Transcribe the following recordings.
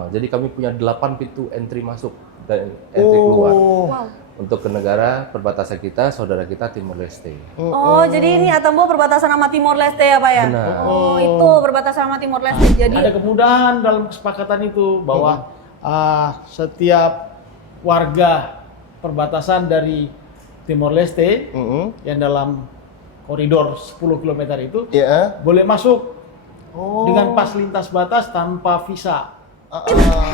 internasional. Jadi kami punya 8 pintu entry masuk dan entry keluar. Wow. Untuk ke negara perbatasan kita, saudara kita Timor Leste. Oh, jadi ini Atambua perbatasan sama Timor Leste ya, Pak ya? Benar. Oh, itu perbatasan sama Timor Leste. Jadi Ada kemudahan dalam kesepakatan itu bahwa setiap warga perbatasan dari Timor Leste yang dalam koridor 10 km itu Iya. boleh masuk Oh. dengan pas lintas batas tanpa visa.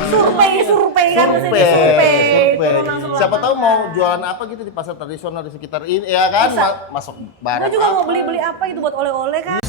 survei kan maksudnya Survei. survei. Survei. Turun langsung Siapa lapangan. tahu mau jualan apa gitu di pasar tradisional di sekitar ini, ya kan? Bisa. Masuk Gue barang. juga mau beli-beli apa gitu buat oleh-oleh kan.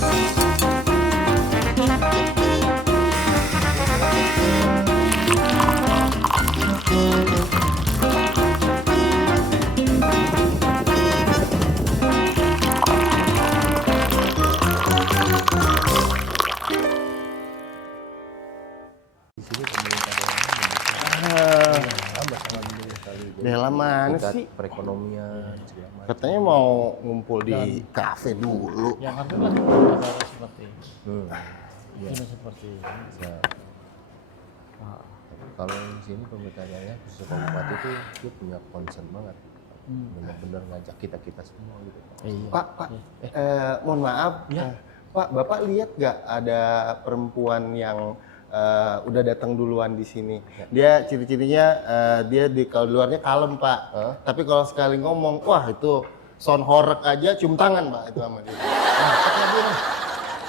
Bella mana Tingkat sih? perekonomian segala macam. Katanya mau ngumpul di kafe dulu. Yang ada lah ada seperti Iya. ini seperti ini. Bisa. Kalau di sini pemerintah daerah khusus Pak Bupati itu dia punya concern banget. Benar-benar ngajak kita semua gitu. Iya. Pak, mohon maaf. Pak, Bapak lihat nggak ada perempuan yang udah datang duluan di sini? Dia ciri-cirinya dia kalau di luarnya kalem, Pak. Tapi kalau sekali ngomong, wah itu sound horek aja cium tangan, Pak, itu sama dia.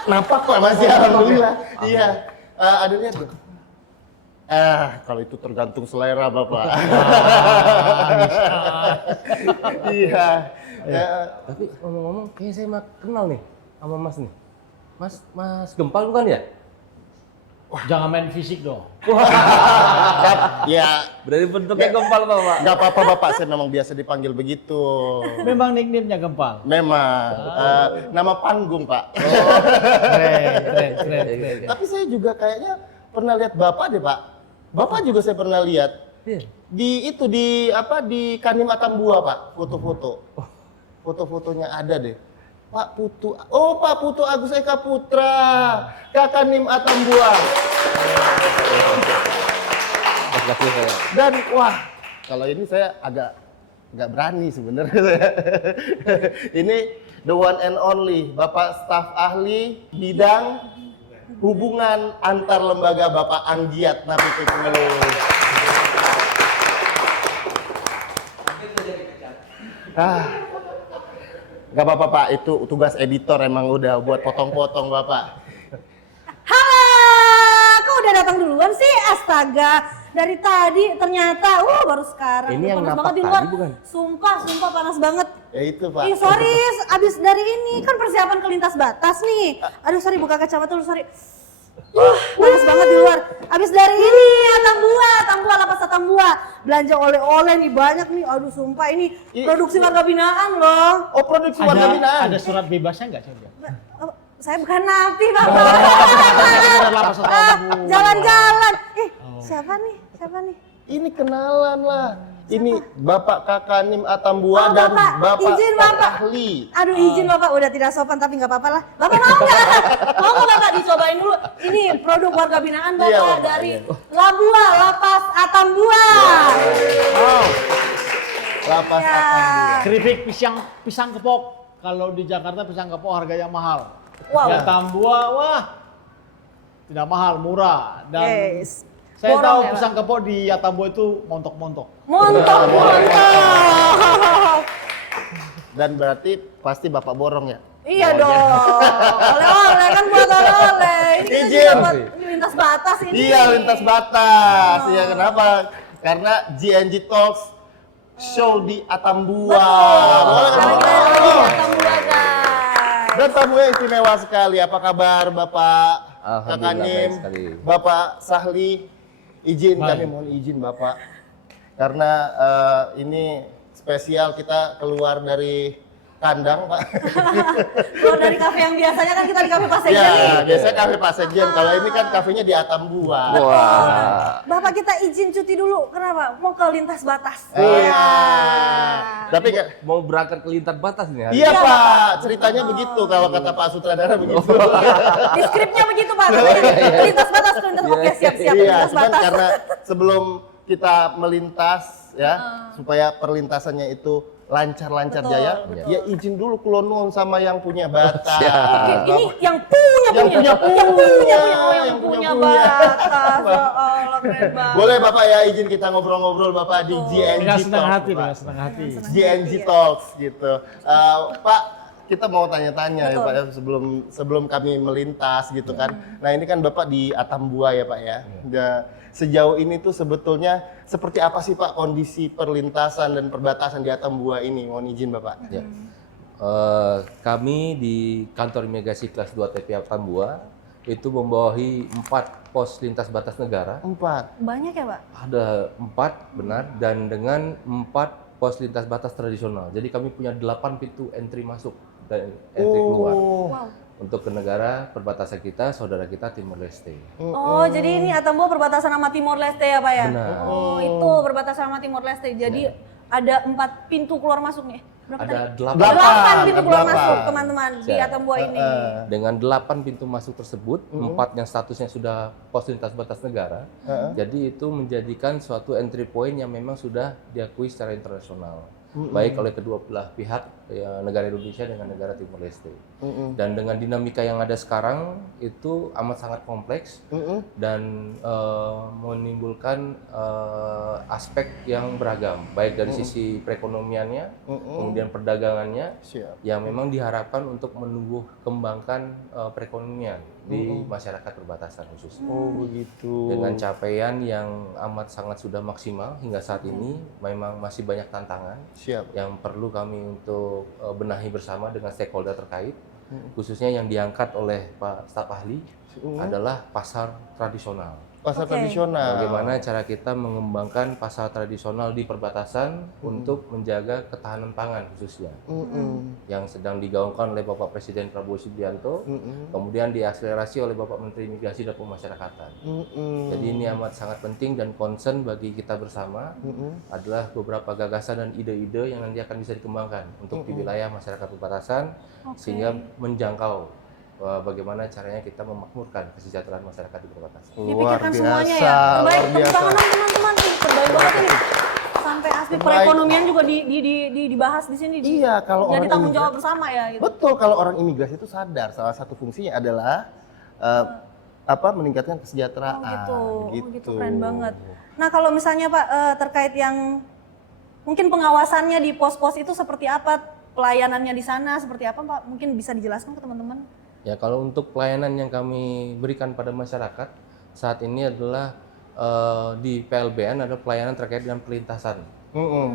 Nampak Pak, masih alhamdulillah. Iya. Ada lihat nggak? Kalau itu tergantung selera Bapak. Iya. Tapi ngomong-ngomong, kayaknya saya kenal nih sama Mas nih. Mas Gempal bukan ya? Jangan main fisik dong. Ya, Berarti bentuknya Gempal Pak. nggak apa-apa Bapak, saya memang biasa dipanggil begitu. Memang nickname-nya Gempal. Memang. Nama panggung Pak. Keren. Tapi saya juga kayaknya pernah lihat Bapak deh Pak. Bapak juga saya pernah lihat. Iya. Di Kanim Atambua Pak, foto-foto. Foto-fotonya ada deh. Pak Putu Agus Eka Putra, Kakanim Atambua. Dan wah, kalau ini saya agak nggak berani sebenarnya. Ini the one and only Bapak staf ahli bidang hubungan antar lembaga Bapak Anggiat Napitukulu. Gak apa-apa Pak, itu tugas editor emang udah buat potong-potong Bapak. Halo, kok udah datang duluan sih? Astaga, dari tadi ternyata, baru sekarang. Ini yang panas napak banget di tadi luar. bukan? Sumpah panas banget. Ya itu Pak. Ih sorry, abis dari ini kan persiapan ke lintas batas nih. Aduh sorry, buka kacamata dulu, sorry. Panas banget di luar. Abis dari ini Atambua, lapas Atambua. Belanja oleh-oleh nih banyak nih. Aduh sumpah ini produksi warga binaan loh. Oh, produksi warga binaan. Ada surat bebasnya nggak sih? Saya bukan napi, Bapak. Jalan-jalan. Siapa nih? Ini kenalan lah. Ini Bapak Kakanim Atambua dan Bapak izin staf Bapak. ahli. Aduh izin Bapak, udah tidak sopan tapi nggak apa-apa lah. Bapak mau nggak? Mau nggak Bapak dicobain dulu? Ini produk warga binaan Bapak Iya, Bapak, dari Lapas Atambua. Lapas Ya. Atambua. Keripik pisang kepok. Kalau di Jakarta pisang kepok harganya mahal. Wow. Di Atambua, wah tidak mahal, murah. Dan Yes. saya Borong tahu ya, pisang kepok di Atambua itu montok-montok. Montok. Dan berarti pasti Bapak borong ya? Iya dong. Oleh-oleh kan buat oleh-oleh. Ini kan Izin. juga buat lintas batas ini. Iya, lintas batas. Iya, kenapa? Karena GNG Talks show di Atambua. Boleh kan? Karena kita lagi di Atambua guys. Dan tamu yang istimewa sekali. Apa kabar Bapak Alhamdulillah, Kakanim, baik sekali. Bapak Sahli? Izin Baik. kami mohon izin Bapak. Karena ini spesial kita keluar dari kandang Pak. Keluar dari kafe yang biasanya kan kita di kafe Pak Sekjen nih. Ya, biasanya kafe Pak Sekjen. Kalau ini kan kafenya di Atambua. Wah. Bapak kita izin cuti dulu. Kenapa? Mau ke lintas batas. Iya. Tapi kayak mau berangkat ke lintas batas nih hari iya ini. Pak, ceritanya begitu kalau kata Pak Sutradara begitu. Di skripnya begitu Pak. Lintas batas, oke siap-siap Iya, lintas cuman batas. karena sebelum kita melintas ya, supaya perlintasannya itu lancar-lancar Betul, jaya, betul. ya izin dulu kulonun sama yang punya batas. Oke, ini yang punya Yang punya punya. batas. Ya Allah, keren banget. Boleh Bapak ya izin kita ngobrol-ngobrol Bapak di GNG Dengan senang Talks, hati, Pak. dengan senang hati. GNG Talks gitu. Pak, kita mau tanya-tanya ya Betul. Pak ya, sebelum kami melintas gitu kan. Nah ini kan Bapak di Atambua ya Pak ya. Sejauh ini tuh sebetulnya seperti apa sih Pak kondisi perlintasan dan perbatasan di Atambua ini? Mohon izin Bapak. Ya. Kami di kantor imigrasi kelas 2 TP Atambua itu membawahi 4 pos lintas batas negara. 4. Banyak ya Pak? Ada 4 benar, dan dengan 4 pos lintas batas tradisional. Jadi kami punya 8 pintu entry masuk dan entry keluar Wow. untuk ke negara perbatasan kita, saudara kita Timor Leste. Oh, jadi ini Atambua perbatasan sama Timor Leste ya Pak ya? Benar. Oh, itu perbatasan sama Timor Leste. Jadi ada 4 pintu keluar masuk nih. Berapa tadi? Ada 8. 8 pintu keluar 8. masuk teman-teman di Siap. Atambua ini. Dengan 8 pintu masuk tersebut, 4 yang statusnya sudah pos lintas batas negara. Jadi itu menjadikan suatu entry point yang memang sudah diakui secara internasional. Baik oleh kedua belah pihak, ya, negara Indonesia dengan negara Timor Leste. Dan dengan dinamika yang ada sekarang itu amat sangat kompleks dan menimbulkan aspek yang beragam, baik dari sisi perekonomiannya, kemudian perdagangannya, Siap. yang memang diharapkan untuk menumbuh kembangkan perekonomian di masyarakat perbatasan khususnya. Oh begitu. Dengan capaian yang amat sangat sudah maksimal hingga saat ini, memang masih banyak tantangan Siap. yang perlu kami untuk benahi bersama dengan stakeholder terkait, khususnya yang diangkat oleh Pak Staf Ahli adalah pasar tradisional. Pasar Oke. tradisional. Bagaimana cara kita mengembangkan pasar tradisional di perbatasan untuk menjaga ketahanan pangan khususnya, yang sedang digaungkan oleh Bapak Presiden Prabowo Subianto, kemudian diakselerasi oleh Bapak Menteri Imigrasi dan Pemasyarakatan. Jadi ini amat sangat penting dan concern bagi kita bersama adalah beberapa gagasan dan ide-ide yang nanti akan bisa dikembangkan untuk di wilayah masyarakat perbatasan, sehingga menjangkau bagaimana caranya kita memakmurkan kesejahteraan masyarakat di perbatasan. Dipikirkan semuanya ya. luar Terbaik tepuk biasa. tangan dong teman-teman. Terbaik banget ini. Sampai aspek Terbaik. perekonomian juga dibahas di sini. Iya, kalau Jadi orang tanggung jawab bersama ya gitu. Betul, kalau orang imigrasi itu sadar salah satu fungsinya adalah meningkatkan kesejahteraan. Oh gitu keren banget. Nah kalau misalnya Pak terkait yang mungkin pengawasannya di pos-pos itu seperti apa, pelayanannya di sana seperti apa Pak? Mungkin bisa dijelaskan ke teman-teman. Ya, kalau untuk pelayanan yang kami berikan pada masyarakat saat ini adalah di PLBN ada pelayanan terkait dengan pelintasan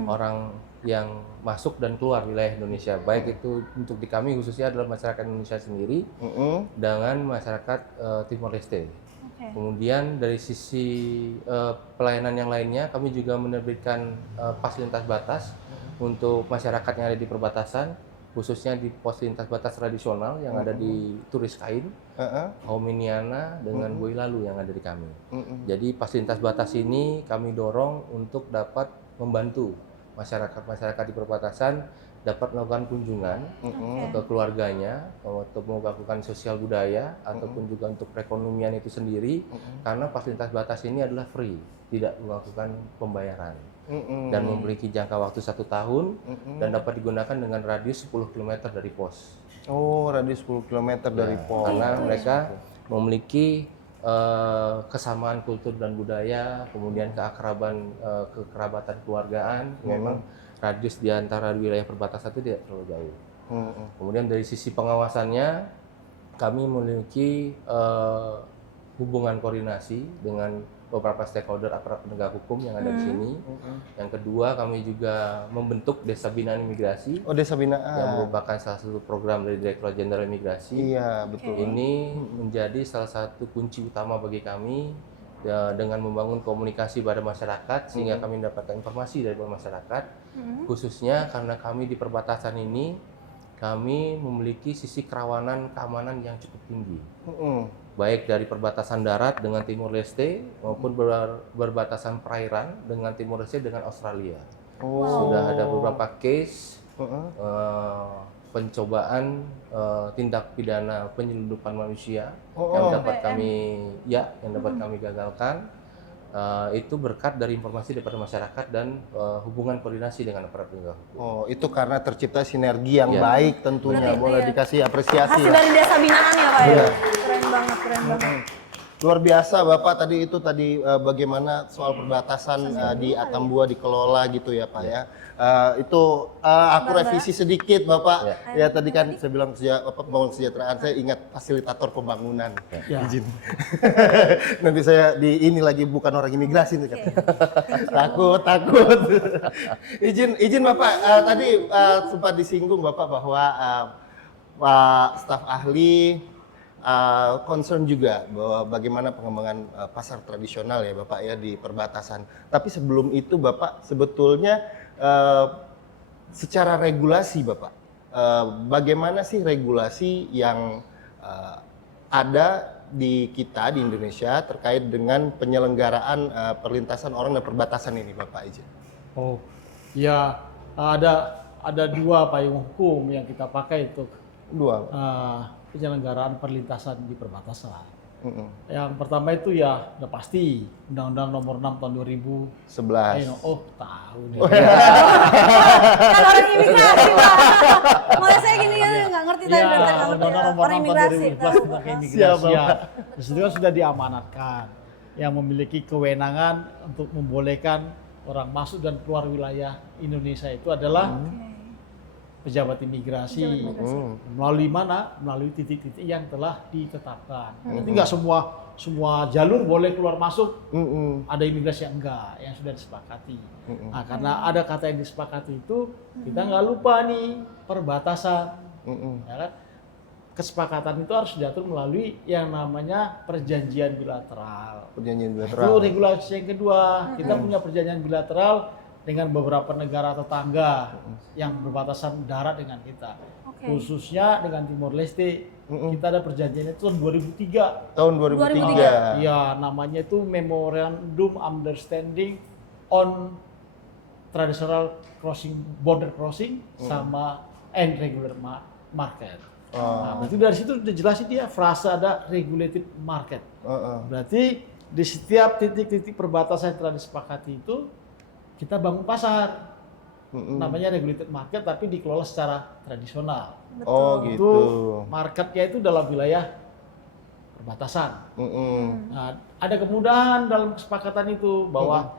orang yang masuk dan keluar wilayah Indonesia, baik itu untuk di kami khususnya adalah masyarakat Indonesia sendiri dengan masyarakat Timor Leste. Oke. Kemudian dari sisi pelayanan yang lainnya kami juga menerbitkan pas lintas batas untuk masyarakat yang ada di perbatasan, khususnya di pos lintas batas tradisional yang ada di Turis Kain, Hauminiana dengan Boilalu yang ada di kami. Jadi pas lintas batas ini kami dorong untuk dapat membantu masyarakat di perbatasan dapat melakukan kunjungan ke keluarganya untuk melakukan sosial budaya ataupun juga untuk perekonomian itu sendiri, karena pas lintas batas ini adalah free, tidak melakukan pembayaran. Dan memiliki jangka waktu 1 tahun dan dapat digunakan dengan radius 10 km dari pos. Oh, radius 10 km dari pos. Karena mereka memiliki kesamaan kultur dan budaya, kemudian kekerabatan keluargaan, memang radius di antara wilayah perbatasan itu tidak terlalu jauh. Kemudian dari sisi pengawasannya, kami memiliki hubungan koordinasi dengan beberapa stakeholder aparat penegak hukum yang ada di sini. Yang kedua, kami juga membentuk Desa Binaan Imigrasi Oh, Desa yang Binaan. merupakan salah satu program dari Direktorat Jenderal Imigrasi. Iya, betul. Ini menjadi salah satu kunci utama bagi kami ya, dengan membangun komunikasi pada masyarakat sehingga kami mendapatkan informasi dari masyarakat, khususnya karena kami di perbatasan ini kami memiliki sisi kerawanan keamanan yang cukup tinggi, baik dari perbatasan darat dengan Timor Leste maupun berbatasan perairan dengan Timor Leste dengan Australia. Sudah ada beberapa case Heeh. pencobaan tindak pidana penyelundupan manusia Oh. yang dapat kami gagalkan. Itu berkat dari informasi daripada masyarakat dan hubungan koordinasi dengan aparat penegak hukum. Oh, itu karena tercipta sinergi yang Iya. baik tentunya. Berarti, Boleh iya. dikasih apresiasi Hasil lah. dari desa binaan ya Pak ya? Iya. Keren banget, keren banget. Luar biasa Bapak tadi bagaimana soal perbatasan di Atambua dikelola gitu ya Pak ya. Aku revisi sedikit Bapak. Ya tadi kan saya bilang pembangunan kesejahteraan, saya ingat fasilitator pembangunan. Ya. Izin. Nanti saya ini lagi bukan orang imigrasi nih katanya. Takut. izin Bapak, tadi sempat disinggung Bapak bahwa Pak staf ahli concern juga bahwa bagaimana pengembangan pasar tradisional ya Bapak ya di perbatasan. Tapi sebelum itu Bapak sebetulnya secara regulasi Bapak, bagaimana sih regulasi yang ada di kita di Indonesia terkait dengan penyelenggaraan perlintasan orang dan perbatasan ini Bapak izin? Oh, ya ada dua payung hukum yang kita pakai untuk Dua. penyelenggaraan perlintasan di perbatasan. Mm-mm. Yang pertama itu ya udah pasti Undang-Undang Nomor 6 Tahun 2000. 11. Tahu nih. Kan orang imigrasi Pak. Mulai saya gini nggak ngerti tadi Iya, nggak ngerti. Undang-Undang Nomor Orang 6 Tahun imigrasi. 2011 tentang Siap, keimigrasian. Bapak. Di situ kan sudah diamanatkan yang memiliki kewenangan untuk membolehkan orang masuk dan keluar wilayah Indonesia itu adalah pejabat imigrasi. Melalui mana? Melalui titik-titik yang telah ditetapkan. Jadi nggak semua jalur boleh keluar masuk. Ada imigrasi yang enggak, yang sudah disepakati. Nah, karena ada kata yang disepakati itu, kita nggak lupa nih perbatasan. Ya kan? Kesepakatan itu harus diatur melalui yang namanya perjanjian bilateral. Perjanjian Itu bilateral. regulasi yang kedua. Kita punya perjanjian bilateral dengan beberapa negara tetangga yang berbatasan darat dengan kita. Oke. Khususnya dengan Timor Leste. Kita ada perjanjian itu tahun 2003. Tahun 2003. Ya, namanya itu Memorandum Understanding on Traditional Border Crossing sama and Regular Market. Nah, berarti dari situ udah jelasin dia frase ada regulated market. Berarti di setiap titik-titik perbatasan yang telah disepakati itu kita bangun pasar. Namanya regulated market tapi dikelola secara tradisional. Oh Itu gitu. marketnya itu dalam wilayah perbatasan. Nah, ada kemudahan dalam kesepakatan itu bahwa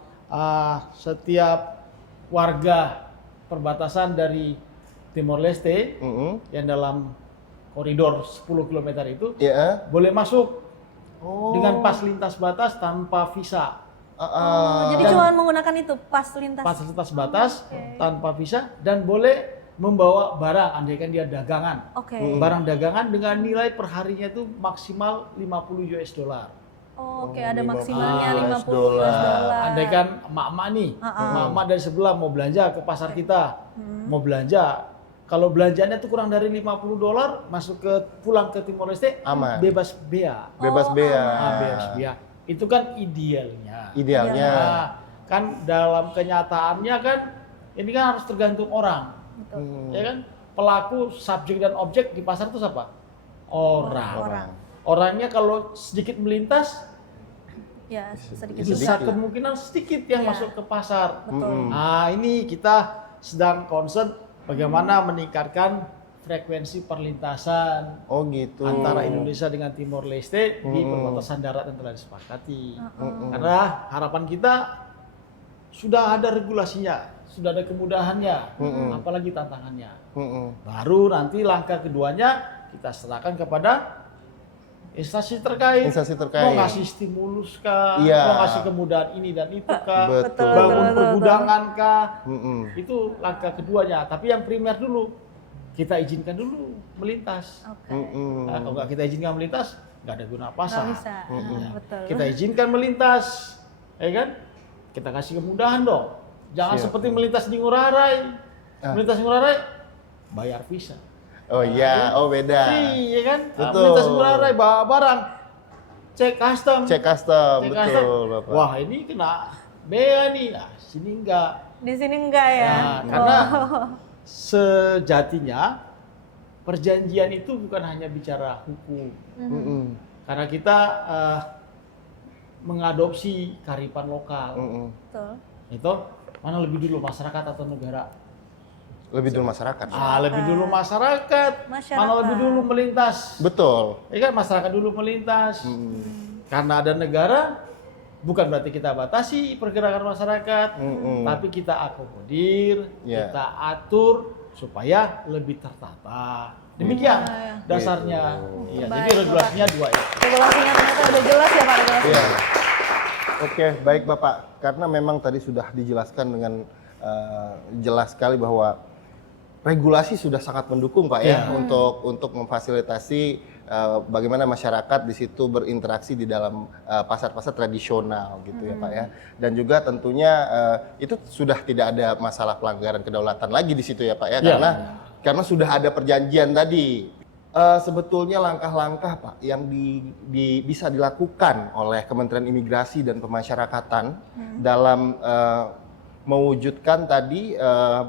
setiap warga perbatasan dari Timor Leste yang dalam koridor 10 km itu Ya. boleh masuk Oh. dengan pas lintas batas tanpa visa. Jadi cuma menggunakan itu pas lintas. Pas lintas batas tanpa visa dan boleh membawa barang, andaikan dia dagangan. Oke. Barang dagangan dengan nilai perharinya itu maksimal 50 US dollar. Oh, oke, ada $50 maksimalnya 50 US dollar. Andaikan emak-emak nih, emak-emak dari sebelah mau belanja ke pasar kita, mau belanja. Kalau belanjanya itu kurang dari 50 dolar, masuk pulang ke Timor Leste, Aman. bebas bea. Bebas bea. Bebas bea. Itu kan idealnya. Idealnya. Nah, kan dalam kenyataannya kan ini kan harus tergantung orang. Ya kan? Pelaku, subjek dan objek di pasar itu siapa? Orang. Orangnya kalau sedikit melintas, Ya, sedikit. bisa kemungkinan sedikit yang Iya. masuk ke pasar. Betul. Nah, ini kita sedang concern bagaimana meningkatkan frekuensi perlintasan Oh gitu. antara Indonesia dengan Timor Leste di perbatasan darat yang telah disepakati. Karena harapan kita sudah ada regulasinya, sudah ada kemudahannya, apalagi tantangannya. Baru nanti langkah keduanya kita serahkan kepada instansi terkait. Instansi terkait. Mau ngasih stimulus kah? Iya. Mau ngasih kemudahan ini dan itu kah? Betul. Bangun pergudangan kah? Itu. Itu langkah keduanya. Tapi yang primer dulu, kita izinkan dulu melintas. Oke. Nah, kalau nggak kita izinkan melintas, nggak ada guna pasar. Nggak bisa. Ya. Betul. Kita izinkan melintas, ya kan? Kita kasih kemudahan dong. Jangan Siap. seperti melintas di Ngurah Rai. Melintas di Ngurah Rai, bayar visa. Oh iya, oh beda. Iya kan? Betul. Melintas Ngurah Rai bawa barang, cek custom. Cek custom, Cek betul custom. Bapak. Wah ini kena bea nih, nah sini enggak. Di sini enggak ya? Nah, karena sejatinya perjanjian itu bukan hanya bicara hukum. Karena kita mengadopsi kearifan lokal. Betul. Itu mana lebih dulu masyarakat atau negara? Lebih dulu masyarakat. Lebih dulu masyarakat. Mana lebih dulu melintas? Betul. Ya kan masyarakat dulu melintas. Karena ada negara, bukan berarti kita batasi pergerakan masyarakat, tapi kita akomodir, kita atur supaya lebih tertata. Demikian dasarnya. Iya, jadi regulasinya 2 itu. Regulasinya ternyata udah jelas ya Pak regulasinya. Iya. Oke, baik Bapak. Karena memang tadi sudah dijelaskan dengan jelas sekali bahwa regulasi sudah sangat mendukung Pak ya untuk memfasilitasi bagaimana masyarakat di situ berinteraksi di dalam pasar-pasar tradisional gitu ya Pak ya. Dan juga tentunya itu sudah tidak ada masalah pelanggaran kedaulatan lagi di situ ya Pak ya, karena sudah ada perjanjian tadi. Sebetulnya langkah-langkah Pak yang bisa dilakukan oleh Kementerian Imigrasi dan Pemasyarakatan dalam mewujudkan tadi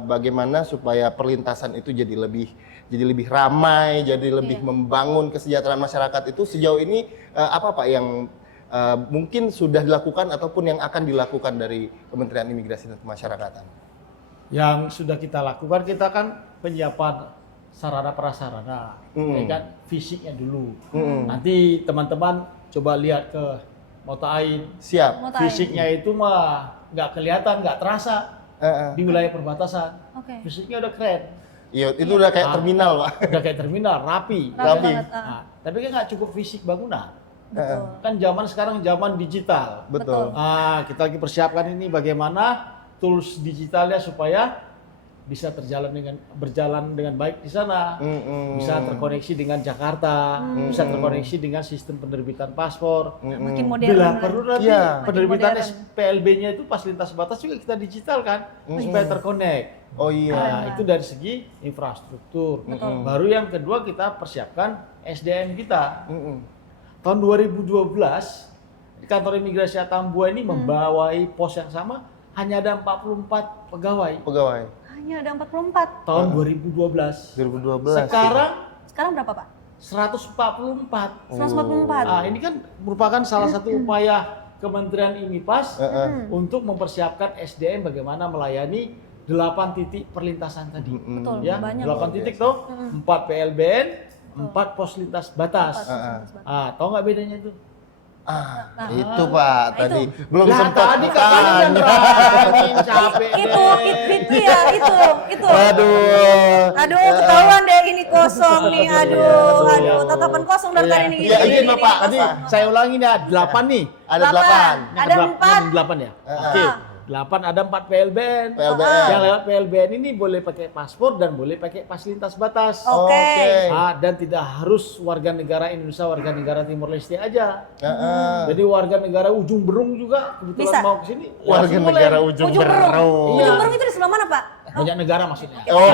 bagaimana supaya perlintasan itu jadi lebih ramai, jadi lebih membangun kesejahteraan masyarakat itu sejauh ini apa Pak yang mungkin sudah dilakukan ataupun yang akan dilakukan dari Kementerian Imigrasi dan Pemasyarakatan? Yang sudah kita lakukan, kita kan penyiapan sarana prasarana, ya kan fisiknya dulu. Nanti teman-teman coba lihat ke Mota Ain. Siap. Fisiknya itu mah nggak kelihatan, nggak terasa di wilayah perbatasan. Fisiknya udah keren. Iya, itu udah kayak terminal Pak. Udah kayak terminal, rapi. banget, Nah, tapi kan nggak cukup fisik bangunan. Betul. Kan zaman sekarang zaman digital. Betul. Kita lagi persiapkan ini bagaimana tools digitalnya supaya bisa berjalan dengan baik di sana, bisa terkoneksi dengan Jakarta, bisa terkoneksi dengan sistem penerbitan paspor. Makin modern. Bila lah. perlu nanti Iya. penerbitan Makin PLB-nya itu pas lintas batas juga kita digital kan, supaya terkonek. Oh iya. Nah, itu dari segi infrastruktur. Baru yang kedua kita persiapkan SDM kita. Tahun 2012 di kantor imigrasi Atambua ini membawai pos yang sama hanya ada 44 pegawai. Hanya ada 44. Tahun 2012. 2012. Sekarang Berapa Pak? 144. 144. Nah, ini kan merupakan salah satu upaya Kementerian IMIPAS untuk mempersiapkan SDM bagaimana melayani 8 titik perlintasan tadi. Betul, Ya, banyak. 8 titik tuh, 4 PLBN, 4 pos lintas batas. Tahu nggak bedanya itu? Itu Pak tadi belum Lah, sempat tadi katanya kan rangin, capek Itu ya, itu. Aduh. Aduh, ketahuan deh ini kosong nih. Aduh, tatapan kosong dari tadi ini. Iya, izin Bapak. Tadi saya ulangin ya, 8 nih. Ada 8. Ada 4. 8 ya? Oke. 8 ada 4 PLBN. PLBN. Yang lewat PLBN ini boleh pakai paspor dan boleh pakai pas lintas batas. Oke. Dan tidak harus warga negara Indonesia, warga negara Timor Leste aja. Jadi warga negara ujung berung juga kebetulan Bisa. mau ke sini. Warga langsung negara boleh. ujung Ujung Berung. berung. Ujung Berung itu di sebelah mana Pak? Banyak negara maksudnya. Oh.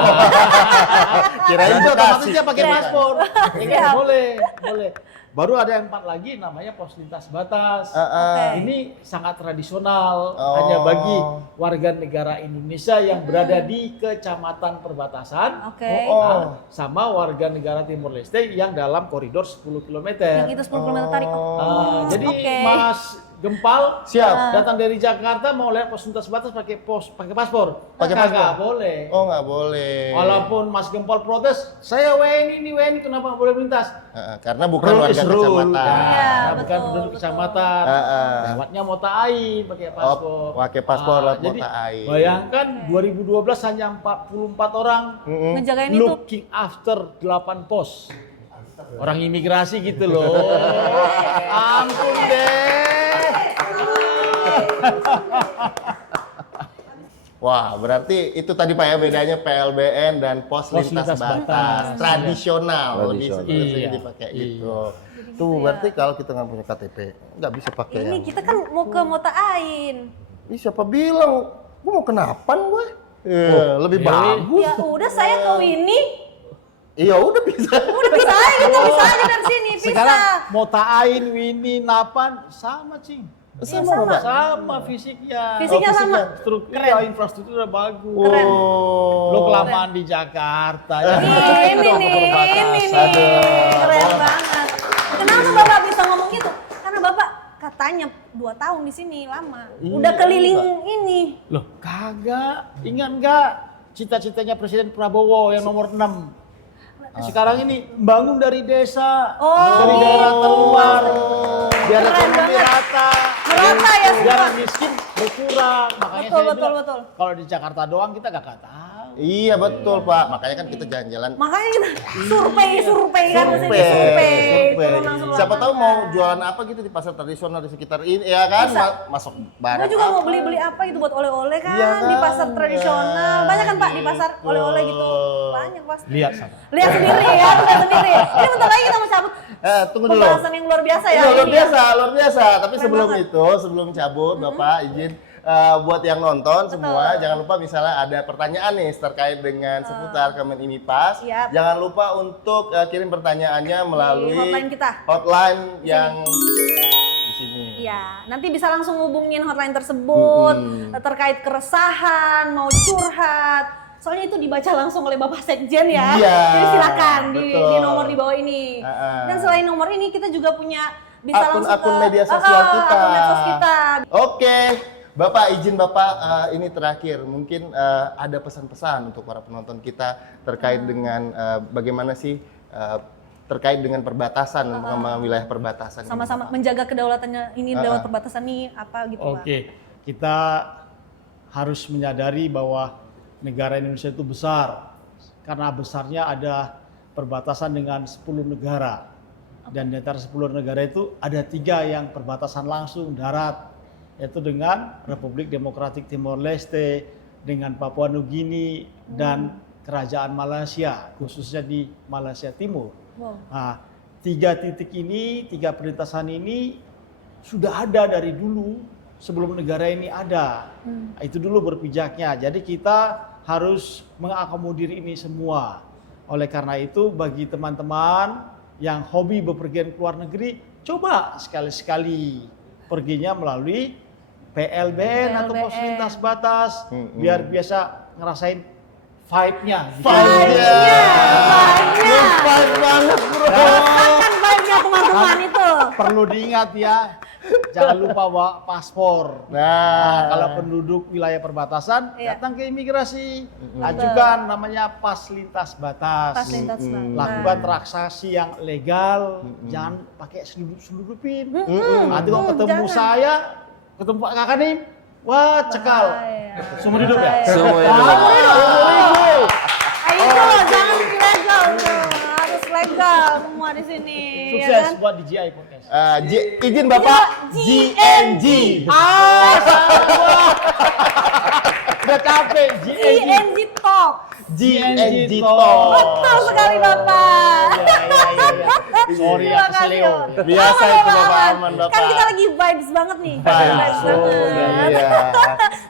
Kirain Itu otomatis Bekasi. dia pakai paspor. Ya kan? Siap. Boleh. Baru ada yang 4 lagi namanya pos lintas batas. Ini sangat tradisional, hanya bagi warga negara Indonesia yang berada di kecamatan perbatasan, Oke. sama warga negara Timor Leste yang dalam koridor 10 km. Yang itu 10 km tarik. Jadi Oke. Mas Gempal Siap. datang dari Jakarta mau lihat pos lintas batas pakai paspor. Pakai paspor? Nggak boleh. Oh, nggak boleh. Walaupun Mas Gempal protes, saya WNI kenapa nggak boleh melintas? Karena bukan Rule warga is rule. kecamatan. Iya, Nah, bukan betul, penduduk betul. kecamatan. Lewatnya Mota Ain pakai paspor. pakai paspor lewat Jadi Mota Ain. bayangkan 2012 hanya 44 orang Ngejagain itu. looking after 8 pos. Orang imigrasi gitu loh. Ampun deh. Wah, berarti itu tadi Pak ya bedanya PLBN dan pos lintas batas tradisional lebih Iya. dipakai gitu. Tuh berarti kalau kita nggak punya KTP nggak bisa pakai Ini yang. kita kan mau ke Mota Ain. Ih, siapa bilang? Gua mau kenapan gue. Lebih Dewi. bagus. Ya udah saya ke Winnie. Iya udah bisa. Udah bisa aja kita dari sini. Bisa. Sekarang Mota Ain, Winnie, Napan sama cing. Sama Bapak. Sama fisiknya. Fisiknya sama. Struktur, infrastruktur udah bagus. Keren. Lo kelamaan di Jakarta. Ini keren banget. Kenapa Bapak bisa ngomong gitu? Karena Bapak katanya 2 tahun di sini lama. Udah keliling ini. Loh, kagak. Ingat nggak cita-citanya Presiden Prabowo yang nomor 6? Sekarang ini bangun dari desa, dari daerah terluar, biar Keren ekonomi banget. rata, Merata ya biar semua. miskin berkurang. Makanya Betul, saya betul, bilang, betul. kalau di Jakarta doang kita gak tahu. Iya betul Pak, makanya kan kita jalan-jalan. Makanya kita survei kan maksudnya Survei. Turun langsung Siapa tahu lapangan. mau jualan apa gitu di pasar tradisional di sekitar ini, ya kan? Masuk barang. Gue juga apa. mau beli-beli apa gitu buat oleh-oleh kan, Iya di kan? pasar tradisional. Banyak kan Pak di pasar Gitu. oleh-oleh gitu. Banyak pasti. Lihat sana. Lihat sendiri ya, lihat sendiri. Ini bentar lagi kita mau cabut. Tunggu dulu. Pembahasan yang luar biasa ya. Iya, luar ini biasa, luar biasa. Tapi Keren sebelum banget. itu, sebelum cabut, Bapak izin buat yang nonton semua, jangan lupa misalnya ada pertanyaan nih terkait dengan seputar Kemen IMIPAS. Yap. Jangan lupa untuk kirim pertanyaannya melalui hotline kita. hotline yang di sini. Iya, nanti bisa langsung hubungin hotline tersebut terkait keresahan, mau curhat. Soalnya itu dibaca langsung oleh Bapak Sekjen ya. Iya, Jadi silakan di betul. nomor di bawah ini. Ha-ha. Dan selain nomor ini kita juga punya bisa langsung Akun-akun ke media sosial kita. Akun medsos kita. Oke, Bapak izin Bapak ini terakhir mungkin ada pesan-pesan untuk para penonton kita terkait dengan bagaimana sih terkait dengan perbatasan sama wilayah perbatasan. ini, Sama-sama Bapak. menjaga kedaulatannya ini lewat perbatasan nih apa gitu Pak. Oke, kita harus menyadari bahwa negara Indonesia itu besar. Karena besarnya ada perbatasan dengan 10 negara. Dan di antara 10 negara itu ada 3 yang perbatasan langsung darat, yaitu dengan Republik Demokratik Timor Leste, dengan Papua Nugini, dan Kerajaan Malaysia, khususnya di Malaysia Timur. Wow. Nah, 3 titik ini, 3 perlintasan ini sudah ada dari dulu sebelum negara ini ada. Itu dulu berpijaknya. Jadi kita harus mengakomodir ini semua. Oleh karena itu bagi teman-teman yang hobi bepergian ke luar negeri, coba sekali-sekali perginya melalui PLBN atau pos lintas batas, biar biasa ngerasain vibe-nya. Vibe banget bro. Rasakan vibe-nya teman-teman itu. Perlu diingat ya, jangan lupa bawa paspor. Nah, Kalau penduduk wilayah perbatasan, Iya. datang ke imigrasi, ajukan namanya pas lintas batas. Pas lintas batas. Lakukan transaksi yang legal, jangan pakai seludupin. Nanti kalau ketemu jangan. saya, ketemu Pak Kakanim, wah cekal. Seumur hidup ya? Seumur hidup. Ayo loh, jangan ilegal loh. Harus legal semua di sini. Sukses Ya kan? buat DJI Podcast. izin Bapak GNG. Udah capek, GNG. GNG Talk. GNG Talk. Talk. Betul sekali Bapak. Sorry ya, Terima kasih, keseleo. Om. Biasa Aman, itu Bapak, Bapak, aman. aman, Bapak. Kan kita lagi vibes banget nih. Vibes. banget. Iya.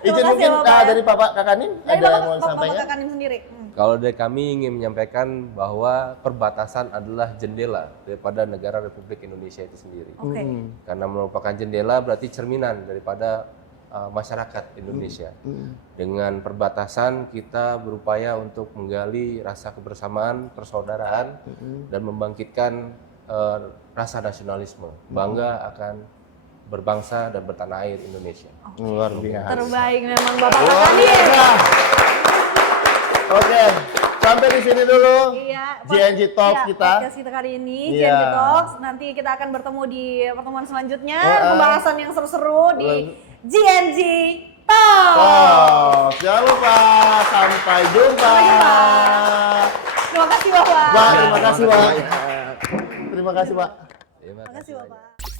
Izin kasih, mungkin Bapak, ya. dari Bapak Kakanin Dari ada yang mau Bapak disampaikan? Kakanim sendiri. Kalau dari kami ingin menyampaikan bahwa perbatasan adalah jendela daripada negara Republik Indonesia itu sendiri. Oke. Karena merupakan jendela berarti cerminan daripada masyarakat Indonesia. Dengan perbatasan kita berupaya untuk menggali rasa kebersamaan, persaudaraan, dan membangkitkan rasa nasionalisme, bangga akan berbangsa dan bertanah air Indonesia. Luar biasa. Terbaik memang Bapak Kakanim. Oke, sampai di sini dulu. Iya, GNG Talks kita. Podcast kita kali ini, Iya. GNG Talks. Nanti kita akan bertemu di pertemuan selanjutnya, pembahasan yang seru-seru di GNG Talks. Oh, jangan lupa sampai jumpa. Terima kasih Bapak. Terima kasih, Pak. Terima kasih, Pak. Terima Terima kasih Bapak.